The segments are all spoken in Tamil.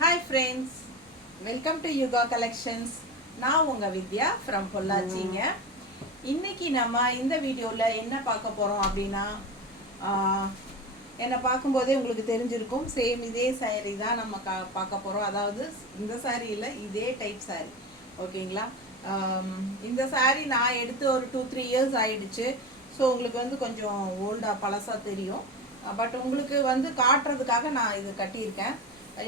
Hi friends, welcome to Yuga Collections. நான் உங்க வித்யா from பொள்ளாச்சிங்க. இன்னைக்கு நம்ம இந்த வீடியோல என்ன பார்க்க போறோம் அப்படின்னா என்ன பார்க்கும்போதே உங்களுக்கு தெரிஞ்சிருக்கும் சேம் இதே saree தான் நம்ம பார்க்க போறோம். அதாவது இந்த saree இல்ல இதே டைப் saree. ஓகேங்களா? இந்த saree நான் எடுத்து ஒரு 2-3 years ஆயிடுச்சு. ஸோ உங்களுக்கு வந்து கொஞ்சம் ஓல்டா பழசா தெரியும். பட் உங்களுக்கு வந்து காட்டுறதுக்காக நான் இது கட்டியிருக்கேன்.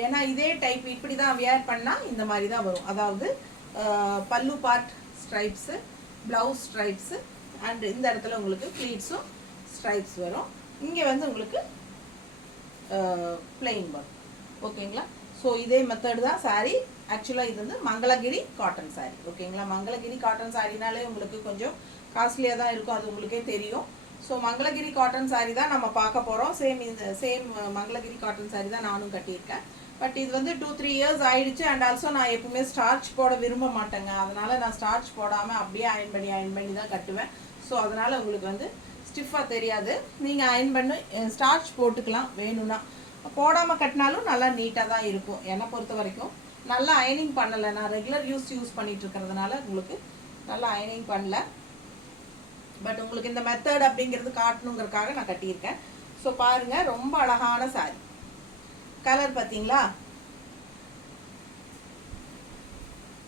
ஏன்னா இதே டைப் இப்படி தான் வியர் பண்ணால் இந்த மாதிரி தான் வரும். அதாவது பல்லு part stripes, blouse stripes and இந்த இடத்துல உங்களுக்கு ப்ளீட்ஸும் ஸ்ட்ரைப்ஸ் வரும். இங்கே வந்து உங்களுக்கு பிளெயின் வரும். ஓகேங்களா? ஸோ இதே மெத்தட் தான் சாரீ. ஆக்சுவலாக இது வந்து மங்களகிரி காட்டன் சாரீ. ஓகேங்களா? மங்களகிரி காட்டன் சாரீனாலே உங்களுக்கு கொஞ்சம் காஸ்ட்லியாக தான் இருக்கும், அது உங்களுக்கே தெரியும். ஸோ மங்களகிரி காட்டன் சாரீ தான் நம்ம பார்க்க போகிறோம். சேம் மங்களகிரி காட்டன் சாரீ தான் நானும் கட்டியிருக்கேன். பட் இது வந்து 2-3 years ஆயிடுச்சு. அண்ட் ஆல்சோ நான் எப்பவுமே ஸ்டார்ச் போட விரும்ப மாட்டேங்க. அதனால் நான் ஸ்டார்ச் போடாமல் அப்படியே அயன் பண்ணி தான் கட்டுவேன். ஸோ அதனால் உங்களுக்கு வந்து ஸ்டிஃபாக தெரியாது. நீங்கள் அயன் பண்ணி ஸ்டார்ச் போட்டுக்கலாம் வேணும்னா. போடாமல் கட்டினாலும் நல்லா நீட்டாக தான் இருக்கும். என்னை பொறுத்த வரைக்கும் நல்லா அயனிங் பண்ணலை. நான் ரெகுலர் யூஸ் பண்ணிட்டு இருக்கிறதுனால உங்களுக்கு நல்லா அயனிங் பண்ணல. பட் உங்களுக்கு இந்த மெத்தட் அப்படிங்கிறது காட்டணுங்கிறதுக்காக நான் கட்டியிருக்கேன். ஸோ பாருங்கள், ரொம்ப அழகான சாரி. கலர் பார்த்தீங்களா?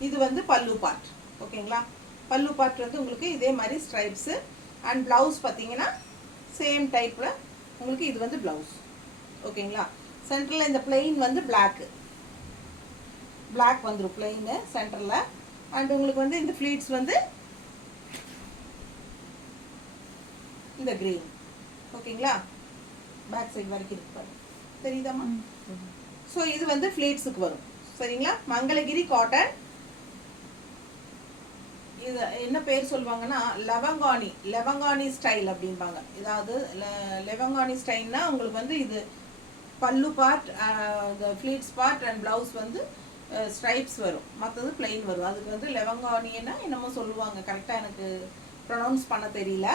இது வந்து பல்லு பார்ட். ஓகேங்களா? பல்லு பார்ட் வந்து உங்களுக்கு இதே மாதிரி ஸ்ட்ரைப்ஸு அண்ட் ப்ளவுஸ் பார்த்தீங்கன்னா சேம் டைப்பில் உங்களுக்கு இது வந்து ப்ளவுஸ். ஓகேங்களா? சென்டரில் இந்த பிளெயின் வந்து பிளாக் வந்துடும், பிளெயின் சென்டரில். அண்ட் உங்களுக்கு வந்து இந்த ஃப்ளீட்ஸ் வந்து இந்த கிரீன். ஓகேங்களா? பேக் சைடு வரைக்கும் இருக்கு பாருங்க, தெரியுதாம்மா? ஸோ இது வந்து ஃப்ளீட்ஸுக்கு வரும். சரிங்களா? மங்களகிரி காட்டன். இது என்ன பேர் சொல்லுவாங்கன்னா லெவங்கானி ஸ்டைல் அப்படிம்பாங்க. இதாவது லெவங்கானி ஸ்டைல்னா உங்களுக்கு வந்து இது பல்லு part, fleets part and blouse வந்து ஸ்ட்ரைப்ஸ் வரும், மற்றது பிளெயின் வரும். அதுக்கு வந்து லெவங்கானின்னா என்னமோ சொல்லுவாங்க, கரெக்டாக எனக்கு ப்ரொனவுன்ஸ் பண்ண தெரியல.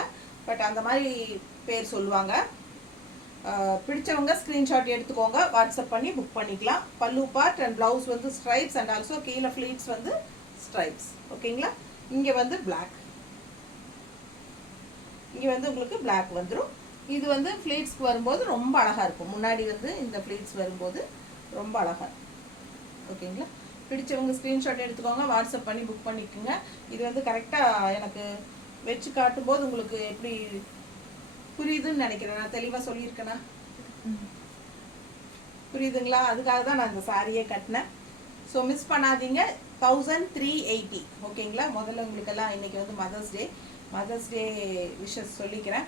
பட் அந்த மாதிரி பேர் சொல்லுவாங்க. பிடிச்சவங்க ஸ்க்ரீன்ஷாட் எடுத்துக்கோங்க, வாட்ஸ்அப் பண்ணி புக் பண்ணிக்கலாம். பல்லு பார்ட் அண்ட் ப்ளவுஸ் வந்து ஸ்ட்ரைப்ஸ் அண்ட் ஆல்சோ கீழே ஃப்ளீட்ஸ் வந்து ஸ்ட்ரைப்ஸ். ஓகேங்களா? இங்கே வந்து பிளாக், இங்கே வந்து உங்களுக்கு பிளாக் வந்துடும். இது வந்து ஃப்ளீட்ஸ்க்கு வரும்போது ரொம்ப அழகாக இருக்கும். முன்னாடி வந்து இந்த ஃப்ளீட்ஸ் வரும்போது ரொம்ப அழகாக இருக்கும். ஓகேங்களா? பிடிச்சவங்க ஸ்க்ரீன்ஷாட் எடுத்துக்கோங்க, வாட்ஸ்அப் பண்ணி புக் பண்ணிக்கோங்க. இது வந்து கரெக்டாக எனக்கு வச்சு காட்டும்போது உங்களுக்கு எப்படி புரியுதுன்னு நினைக்கிறேன். நான் தெளிவாக சொல்லியிருக்கேனா? புரியுதுங்களா? அதுக்காக தான் நான் இந்த சாரியே கட்டினேன். ஸோ மிஸ் பண்ணாதீங்க. 1380. ஓகேங்களா? முதல்ல உங்களுக்கெல்லாம் இன்றைக்கி வந்து மதர்ஸ் டே விஷஸ் சொல்லிக்கிறேன்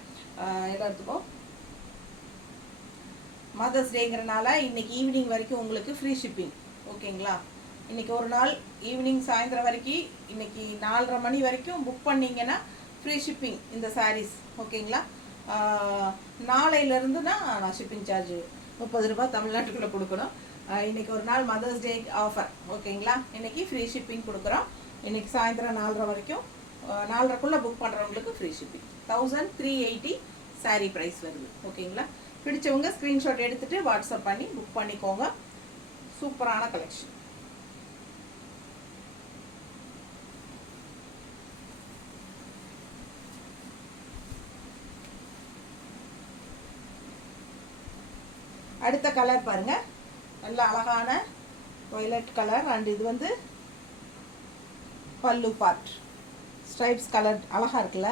எல்லாத்துக்கும். மதர்ஸ் டேங்கிறனால இன்றைக்கி ஈவினிங் வரைக்கும் உங்களுக்கு ஃப்ரீ ஷிப்பிங். ஓகேங்களா? இன்றைக்கி ஒரு நாள் ஈவினிங் சாயந்தரம் வரைக்கும், இன்றைக்கி 4:30 மணி வரைக்கும் புக் பண்ணிங்கன்னா ஃப்ரீ ஷிப்பிங் இந்த சாரீஸ். ஓகேங்களா? நாளையிலேருந்துனா நான் ஷிப்பிங் சார்ஜ் 30 ரூபாய் தமிழ்நாட்டுக்குள்ளே கொடுக்கணும். இன்றைக்கி ஒரு நாள் மதர்ஸ் டே ஆஃபர். ஓகேங்களா? இன்றைக்கி ஃப்ரீ ஷிப்பிங் கொடுக்குறோம். இன்றைக்கி சாயந்தரம் 4:30 வரைக்கும், 4:30க்குள்ளே புக் பண்ணுறவங்களுக்கு ஃப்ரீ ஷிப்பிங். 1380 சாரீ ப்ரைஸ் வருது. ஓகேங்களா? பிடிச்சவங்க ஸ்க்ரீன்ஷாட் எடுத்துகிட்டு வாட்ஸ்அப் பண்ணி புக் பண்ணிக்கோங்க. சூப்பரான கலெக்ஷன். அடுத்த கலர் பாருங்க, நல்ல அழகான வயலட் கலர். அண்ட் இது வந்து பல்லு பார்ட் ஸ்ட்ரைப்ஸ் கலர் அழகாக இருக்குல்ல,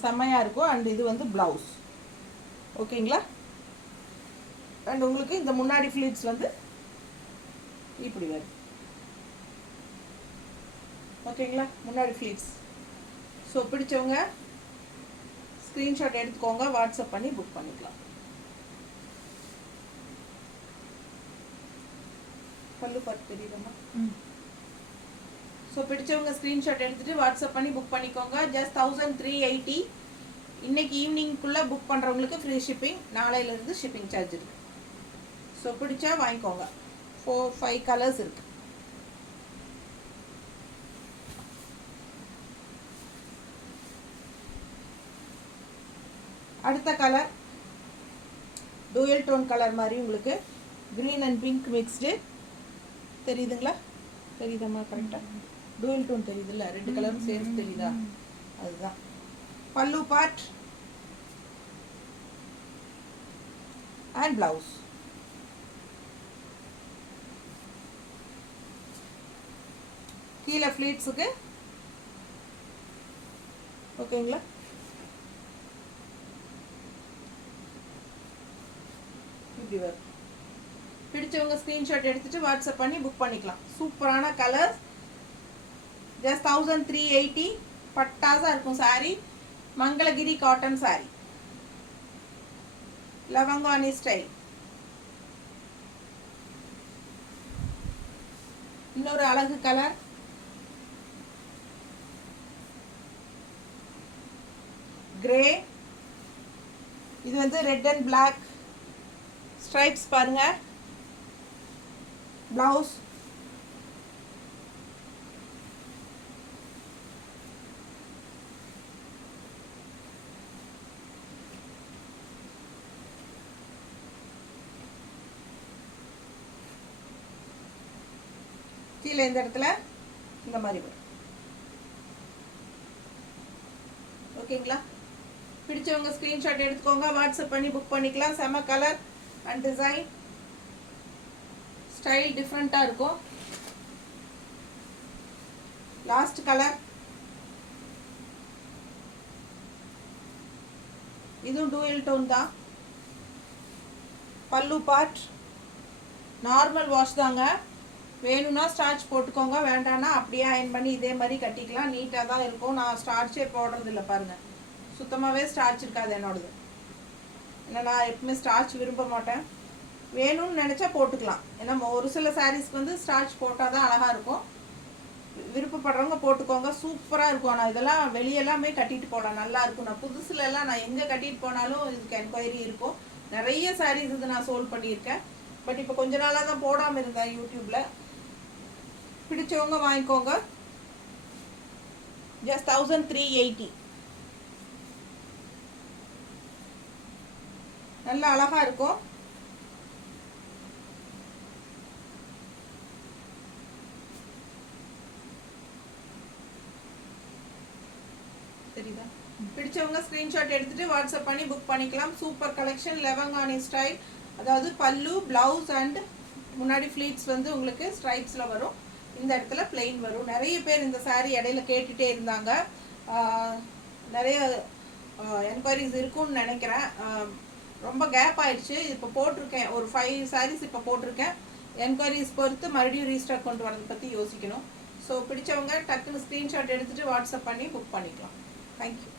செம்மையாக இருக்கும். அண்ட் இது வந்து ப்ளவுஸ். ஓகேங்களா? அண்ட் உங்களுக்கு இந்த முன்னாடி ஃப்ளீட்ஸ் வந்து இப்படி வரும். ஓகேங்களா? முன்னாடி ஃப்ளீட்ஸ். ஸோ பிடிச்சவங்க ஸ்க்ரீன்ஷாட் எடுத்துக்கோங்க, வாட்ஸ்அப் பண்ணி புக் பண்ணிக்கலாம். பல்லு பார்த்து தெரியுதுமா? ஸோ பிடிச்சவங்க ஸ்க்ரீன்ஷாட் எடுத்துகிட்டு வாட்ஸ்அப் பண்ணி புக் பண்ணிக்கோங்க. ஜஸ்ட் 1380. இன்னைக்கு ஈவினிங்குள்ளே புக் பண்ணுறவங்களுக்கு ஃப்ரீ ஷிப்பிங். நாளையிலேருந்து ஷிப்பிங் சார்ஜ் இருக்குது. ஸோ பிடிச்சா வாங்கிக்கோங்க. 4-5 கலர்ஸ் இருக்குது. அடுத்த கலர் டூயல் டோன் கலர் மாதிரி உங்களுக்கு க்ரீன் அண்ட் பிங்க் மிக்ஸ்டு. தெரியுதுங்களா? தெரியுதாம்மா கரெக்டாக? டூயல் டோன் தெரியுதுல்ல, ரெண்டு கலரும் சேர்ந்து தெரியுதா? அதுதான் பல்லு பார்ட் அண்ட் ப்ளவுஸ். கீழே ஃப்ளீட்ஸுக்கு ஓகேங்களா? இப்படி வரும். பிடிச்சவங்க ஸ்க்ரீன்ஷாட் எடுத்துட்டு வாட்ஸ்அப் பண்ணி புக் பண்ணிக்கலாம். சூப்பரான கலர்ஸ். ஜஸ்ட் 1380. பட்டாசாக இருக்கும் சாரீ. மங்களகிரி காட்டன் சாரீ, லவங்கானி ஸ்டைல். இன்னொரு அழகு கலர் கிரே. இது வந்து ரெட் அண்ட் பிளாக் ஸ்ட்ரைப்ஸ் பாருங்க. பிளவுஸ் கீழே இந்த இடத்துல இந்த மாதிரி வரும். ஓகேங்களா? பிடிச்சவங்க ஸ்க்ரீன்ஷாட் எடுத்துக்கோங்க, வாட்ஸ்அப் பண்ணி புக் பண்ணிக்கலாம். செம கலர் அண்ட் டிசைன், ஸ்டைல் டிஃப்ரெண்ட்டாக இருக்கும். லாஸ்ட் கலர் இதுவும் டூயல் டோன் தான். பல்லு பார்ட் நார்மல் வாஷ் தாங்க. வேணும்னா ஸ்டார்ச் போட்டுக்கோங்க, வேண்டாம்னா அப்படியே அயன் பண்ணி இதே மாதிரி கட்டிக்கலாம். நீட்டாக தான் இருக்கும். நான் ஸ்டார்ச்சே போடுறது இல்லை பாருங்கள், சுத்தமாகவே ஸ்டார்ச் இருக்காது என்னோடது. ஏன்னா நான் எப்பவுமே ஸ்டார்ச் விரும்ப மாட்டேன். வேணும்னு நினச்சா போட்டுக்கலாம். ஏன்னா ஒரு சில சாரீஸ்க்கு வந்து ஸ்டார்ச் போட்டால் தான் அழகாக இருக்கும். விருப்பப்படுறவங்க போட்டுக்கோங்க, சூப்பராக இருக்கும். ஆனால் இதெல்லாம் வெளியெல்லாமே கட்டிட்டு போகலாம், நல்லா இருக்கும். நான் புதுசுலலாம் நான் எங்கே கட்டிட்டு போனாலும் இதுக்கு என்கொயரி இருக்கும். நிறைய சாரீஸ் இது நான் சோல்ட் பண்ணியிருக்கேன். பட் இப்போ கொஞ்ச நாளாக தான் போடாமல் இருந்தேன் யூடியூப்பில். பிடிச்சவங்க வாங்கிக்கோங்க. ஜஸ்ட் 1380. நல்லா அழகாக இருக்கும். தெரியுதா? பிடிச்சவங்க ஸ்க்ரீன்ஷாட் எடுத்துட்டு வாட்ஸ்அப் பண்ணி புக் பண்ணிக்கலாம். சூப்பர் கலெக்ஷன், லெவங்கானி ஸ்டைல். அதாவது பல்லு, பிளவுஸ் அண்ட் முன்னாடி ஃப்ளீட்ஸ் வந்து உங்களுக்கு ஸ்ட்ரைப்ஸில் வரும். இந்த இடத்துல பிளெயின் வரும். நிறைய பேர் இந்த சாரீ இடையில கேட்டுகிட்டே இருந்தாங்க. நிறைய என்கொயரிஸ் இருக்குன்னு நினைக்கிறேன். ரொம்ப கேப் ஆயிடுச்சு. இப்போ போட்டிருக்கேன், ஒரு 5 சாரீஸ் இப்போ போட்டிருக்கேன். என்கொயரிஸ் பொறுத்து மறுபடியும் ரீஸ்டாக் கொண்டு வரதை பற்றி யோசிக்கணும். ஸோ பிடிச்சவங்க டக்குன்னு ஸ்க்ரீன்ஷாட் எடுத்துகிட்டு வாட்ஸ்அப் பண்ணி புக் பண்ணிக்கலாம். தேங்க்யூ.